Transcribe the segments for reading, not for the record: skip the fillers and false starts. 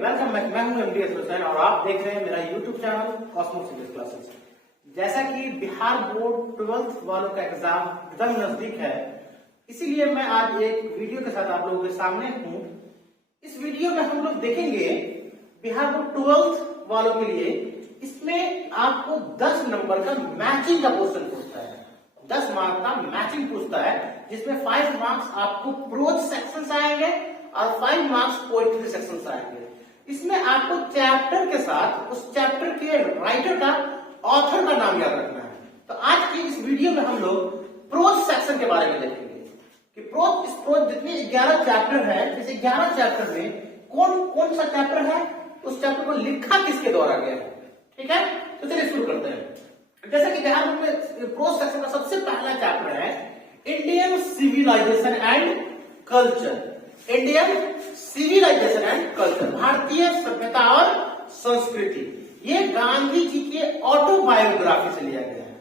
Welcome back. मैं हूं MD Hussain और आप देख रहे हैं मेरा YouTube channel Cosmos English classes. जैसा कि बिहार बोर्ड 12th वालों का एग्जाम एकदम नजदीक है, इसीलिए मैं आज एक वीडियो के साथ आप लोगों के सामने हूं। इस वीडियो में हम लोग देखेंगे बिहार बोर्ड 12th वालों के लिए, इसमें आपको 10 नंबर का मैचिंग का क्वेश्चन पूछता है। 10 मार्क का मैचिंग पूछता है, जिसमें 5 मार्क्स आपको प्रोज सेक्शन से आएंगे और 5 मार्क्स पोएट्री सेक्शन से आएंगे। इसमें आपको चैप्टर के साथ उस चैप्टर के राइटर का, ऑथर का नाम याद रखना है। तो आज की इस वीडियो में हम लोग प्रोज सेक्शन के बारे में देखेंगे कि प्रोज जितने 11 चैप्टर है, इस 11 चैप्टर में कौन कौन सा चैप्टर है, उस चैप्टर को लिखा किसके द्वारा गया है। ठीक है, तो चलिए शुरू करते हैं। जैसा कि बिहार में प्रोज सेक्शन का सबसे पहला चैप्टर है Indian civilization and culture. Indian civilization and culture, भारतीय सभ्यता और संस्कृति। ये गांधी जी के ऑटोबायोग्राफी से लिया गया है।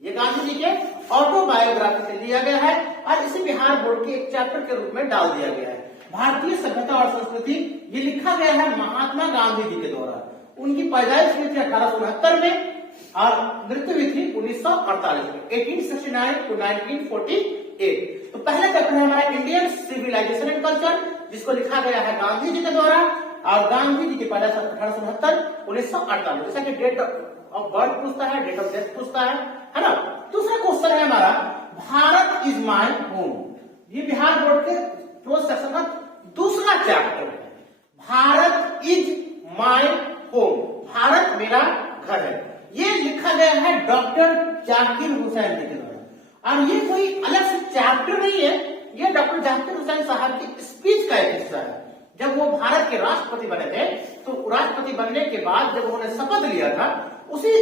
ये गांधी जी के ऑटोबायोग्राफी से लिया गया है और इसे बिहार बोर्ड के एक चैप्टर के रूप में डाल दिया गया है। भारतीय सभ्यता और संस्कृति ये लिखा गया है महात्मा गांधी जी के द्वारा। उनकी पैदाइश हुई थी 1869 में और मृत्यु हुई थी 1948 में, 1869 to 1948। तो पहला चैप्टर है हमारा इंडियन सिविलाइजेशन एंड कल्चर, जिसको लिखा गया है गांधी जी के द्वारा और गांधी जी की पैदाइश 1869 1948। जैसा कि डेट ऑफ बर्थ पूछता है, डेट ऑफ डेथ पूछता है ना। दूसरा क्वेश्चन है हमारा भारत इज माय होम। ये बिहार बोर्ड के प्रोज सेक्शन का दूसरा चैप्टर है, Bharat is my home, Bharat मेरा घर है। ये लिखा गया है डॉक्टर जाकिर हुसैन जी के द्वारा और ये कोई अलग से चैप्टर नहीं है, ये डॉक्टर जाकिर हुसैन साहब की स्पीच का एक हिस्सा है। जब वो भारत के राष्ट्रपति बने थे, तो राष्ट्रपति बनने के बाद जब उन्होंने शपथ लिया था, उसी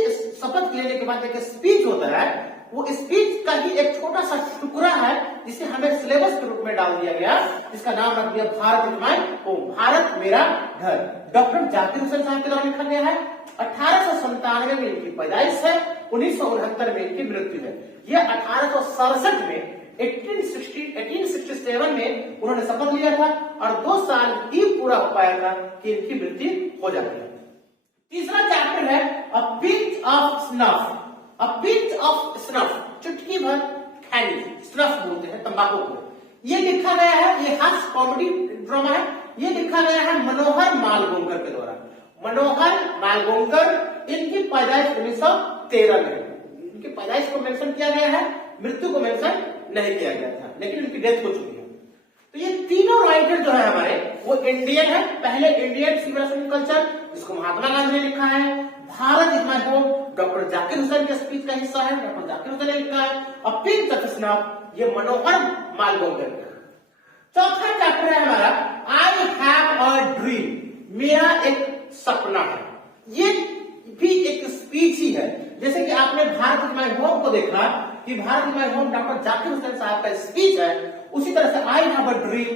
शपथ लेने के बाद एक स्पीच होता है, वो स्पीच का ही एक छोटा सा टुकड़ा है जिसे हमें सिलेबस के रूप में डाल दिया गया, जिसका नाम रख दिया Bharat is my home, Bharat मेरा घर। डॉक्टर जाकिर हुसैन साहब के द्वारा लिखा गया है। 1897 में इनकी पैदाइश है, 1969 में इनकी मृत्यु है। यह 1867 में 1867 में उन्होंने शपथ लिया था और 2 साल ही पूरा हो पाया था कि इनकी मृत्यु हो जाती है। तीसरा चैप्टर है अ pinch of snuff. A pinch of snuff, चुटकी भर खैनी, स्नफ बोलते हैं तंबाकू को। ये लिखा गया है, ये हास्य कॉमेडी ड्रामा है। ये लिखा गया है मनोहर मालगोंकर के द्वारा। मनोहर मालगोंकर, इनकी पैदाइश 1913 में। इनकी पैदाइश को मेंशन किया गया है, मृत्यु को मेंशन नहीं किया गया था, लेकिन इनकी डेथ हो चुकी है। तो ये तीनों राइटर जो है हमारे, वो इंडियन है। पहले इंडियन सिविलाइजेशन कल्चर, जिसको महात्मा गांधी ने लिखा है। Bharat is my home, doctor Zakir Hussain के स्पीच का हिस्सा है, डॉक्टर जाकिर हुसैन ने लिखा है। अब पिंच ऑफ स्नफ, ये मनोहर मालगोंकर का। चौथा चैप्टर है हमारा आई हैव अ ड्रीम, मेरा एक सपना है। ये भी एक स्पीच ही है। जैसे कि आपने भारत इज माय होम को देखा कि Bharat is my home doctor Zakir Hussain साहब का स्पीच है, उसी तरह से आई have a dream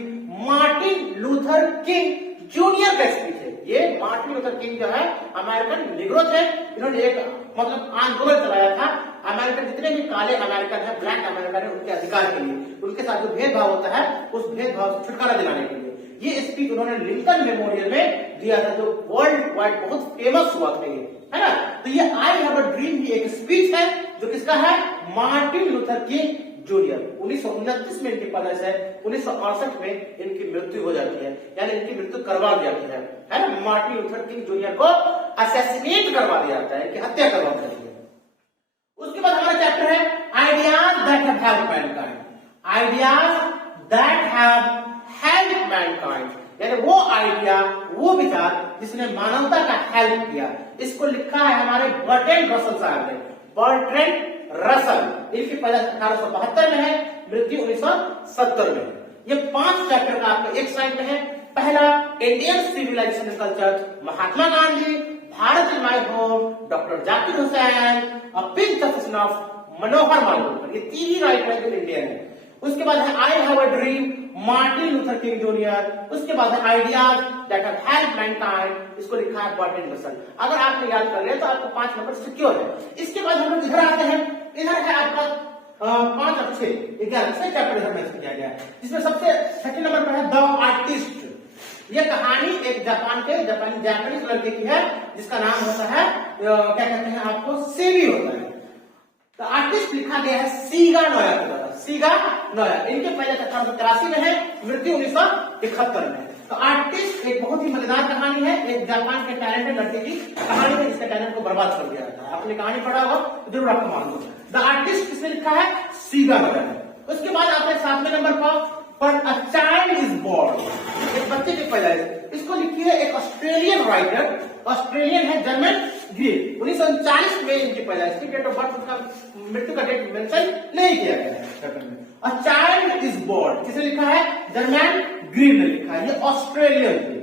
Martin Luther King junior का स्पीच है। ये मार्टिन लूथर किंग जो है अमेरिकन निग्रो थे, इन्होंने एक मतलब आंदोलन चलाया था। अमेरिकन जितने भी काले अमेरिकन है, ब्लैक अमेरिकन है, उनके अधिकार के लिए, उनके साथ जो भेदभाव होता है उस भेदभाव से छुटकारा दिलाने के लिए ये स्पीच उन्होंने लिंकन मेमोरियल में दिया था, जो वर्ल्ड वाइड बहुत फेमस हुआ था, ये है ना। तो ये आई हैव अ ड्रीम भी एक स्पीच है, जो किसका है, मार्टिन लूथर किंग जूनियर। 1929 में इनकी पैदाइश है, 1968 में इनकी मृत्यु हो जाती है, यानी इनकी मृत्यु करवा दी जाती है ना। मार्टिन लूथर किंग जूनियर को असैसिनेट करवा दिया जाता है, कि हत्या करवा दी जाती है। उसके बाद हमारा चैप्टर है ideas that have helped Mankind. Ideas that have helped Mankind, यानी वो आइडिया, वो विचार जिसने मानवता का हेल्प किया। इसको लिखा है हमारे बर्ट्रैंड रसल साहब ने, बर्ट्रैंड रसल। इनकी पैदाइश 1872 में है, मृत्यु 1970 में। ये 5 चैप्टर का आपको एक साइड में है। पहला Indian civilisation culture, Mahatma Gandhi, Bharat is my home, doctor Zakir Hussain, a pinch of snuff, Manohar Malgonkar. ये 3 ही राइटर जो इंडियन है। उसके बाद है आई have a dream, Martin Luther King junior. उसके बाद है ideas that have helped Mankind, इसको लिखा है बर्ट्रैंड रसल। अगर आपने याद कर लिया तो आपको 5 नंबर सिक्योर है। इसके बाद हम लोग इधर आते हैं, इधर है आपका 5 और 6 11 चैप्टर इधर मेंशन किया गया है, जिसमें सबसे 6 नंबर पर है द आर्टिस्ट। ये कहानी एक जापानीज लड़के की है जिसका नाम होता है क्या कहते हैं आपको, सेवी होता है। तो आर्टिस्ट लिखा गया है सीगा नोया के द्वारा, सीगा नोया। इनके पहले 1883 में है, मृत्यु 1971 में। तो आर्टिस्ट एक बहुत ही मजेदार कहानी है, एक जापान के टैलेंटेड लड़के की कहानी है जिसके टैलेंट को बर्बाद कर दिया जाता है। आपने कहानी पढ़ा होगा तो जरूर आपको मालूम होगा। द आर्टिस्ट किसने लिखा है, सीगा नोया ने। उसके बाद आता है 7वें नंबर पर अ चाइल्ड इज बोर्न, एक बच्चे की पैदाइश। इसको लिखी है एक ऑस्ट्रेलियन राइटर, ऑस्ट्रेलियन है जर्मन ग्रीन। 1939 में इनकी पैदाइश थी। डेट ऑफ बर्थ उसका मृत्यु का डेट मेंशन नहीं किया गया है। अ चाइल्ड इज बोर्न किसे लिखा है, जर्मन ग्रीन ने लिखा है, ये ऑस्ट्रेलियन थी।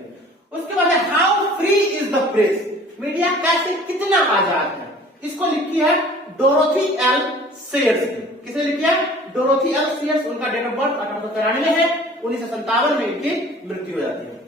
उसके बाद है how free is the press, media कैसे कितना आजाद है। इसको लिखी है डोरोथी एल सेयर्स ने। किसे लिखी है, डोरोथी एल सेयर्स। उनका डेट ऑफ बर्थ 1893 है, 1957 में इनकी मृत्यु हो जाती है।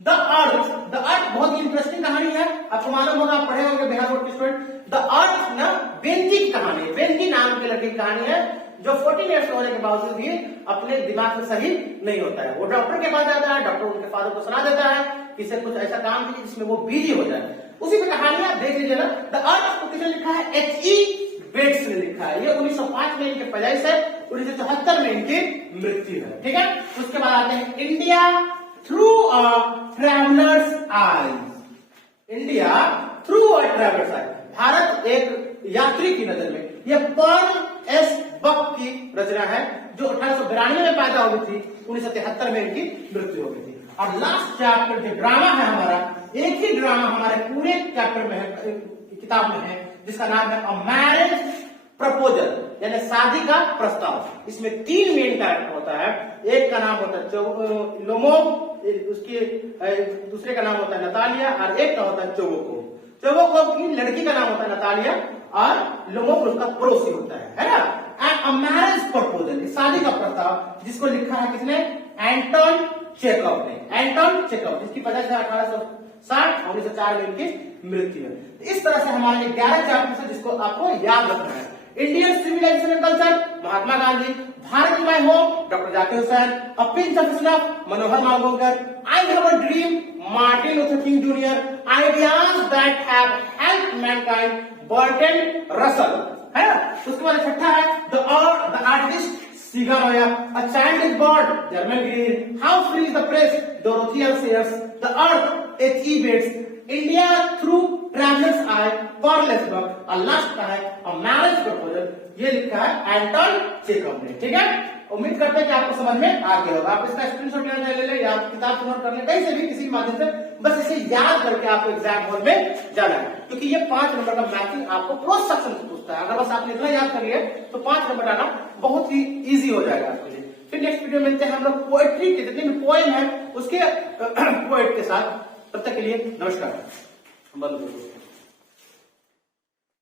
द अर्थ बहुत ही इंटरेस्टिंग कहानी है, आपको मालूम होगा, आप पढ़े होंगे बिहार बोर्ड के स्टूडेंट। द अर्थ ना बेंजी की कहानी, बेंजी नाम के लड़के की कहानी है जो 14 ईयर्स होने के बावजूद भी अपने दिमाग में सही नहीं होता है। वो डॉक्टर के पास जाता है, डॉक्टर उनके फादर को सलाह देता है कि इसे कुछ ऐसा काम कीजिए जिसमें वो बिजी हो जाए। उसी में कहानियां देख लीजिए ना। द अर्थ को किसने लिखा है, H.E. बेट्स ने लिखा है। ये 1905 में इनके पैदाइश है, 1974 में इनकी मृत्यु है। ठीक है, उसके बाद आते हैं India through a travellers eyes. India through a travellers eyes, Bharat एक यात्री की नजर में। यह पर्ल एस बक की रचना है जो 1892 में पैदा हुई थी, 1973 में इनकी मृत्यु हो गई थी। और लास्ट चैप्टर जो ड्रामा है हमारा, एक ही ड्रामा हमारे पूरे चैप्टर में है, किताब में है, जिसका नाम है अ मैरिज प्रपोजल, यानी शादी का प्रस्ताव। इसमें 3 मेन कैरेक्टर होता है। एक का नाम होता है लोमोव, उसके दूसरे का नाम होता है नतालिया, और एक का होता है चोवोकोव। चोवोकोव की लड़की का नाम होता है नतालिया और लोमोव उसका पड़ोसी होता है ना। अ मैरिज प्रपोजल, शादी का प्रस्ताव, जिसको लिखा है किसने, एंटोन चेखव ने। एंटोन चेखव, जिसकी पैदाइश 1860 और 1904 में इनकी मृत्यु है। इस तरह से हमारे 11 चैप्टर है जिसको आपको याद रखना है। Indian civilization and culture, Mahatma Gandhi. Bharat my home, doctor Zakir Hussain. A pinch of snuff, Manohar Malvankar. I have a dream, Martin Luther King junior. Ideas that have helped mankind, Bertrand Russell, है ना। उसके बाद छठा है the artist Shiga Naoya. A child is born, Germaine Greer. How free is the press, Dorothy L Sayers. The earth, H.E. Bates. India through travellers eyes, Pearl S Buck. और last का है a marriage proposal, ये लिखा है Anton Chekhov ने। ठीक है, उम्मीद करते हैं कि आपको समझ में आ गया होगा। आप इसका स्क्रीनशॉट ले ले या किताब नोट कर ले, कहीं से भी किसी माध्यम से, बस इसे याद करके आपको एग्जाम हॉल में जाना है, क्योंकि ये 5 नंबर का मैथिंग आपको क्रॉस सेक्शन से पूछता है। अगर बस आपने इतना याद कर लिया तो 5 नंबर आना बहुत ही इजी हो जाएगा आपके लिए। फिर नेक्स्ट वीडियो मिलते हैं हम लोग पोएट्री के जितने भी पोएम है उसके पोएट के साथ। तब तक के लिए नमस्कार।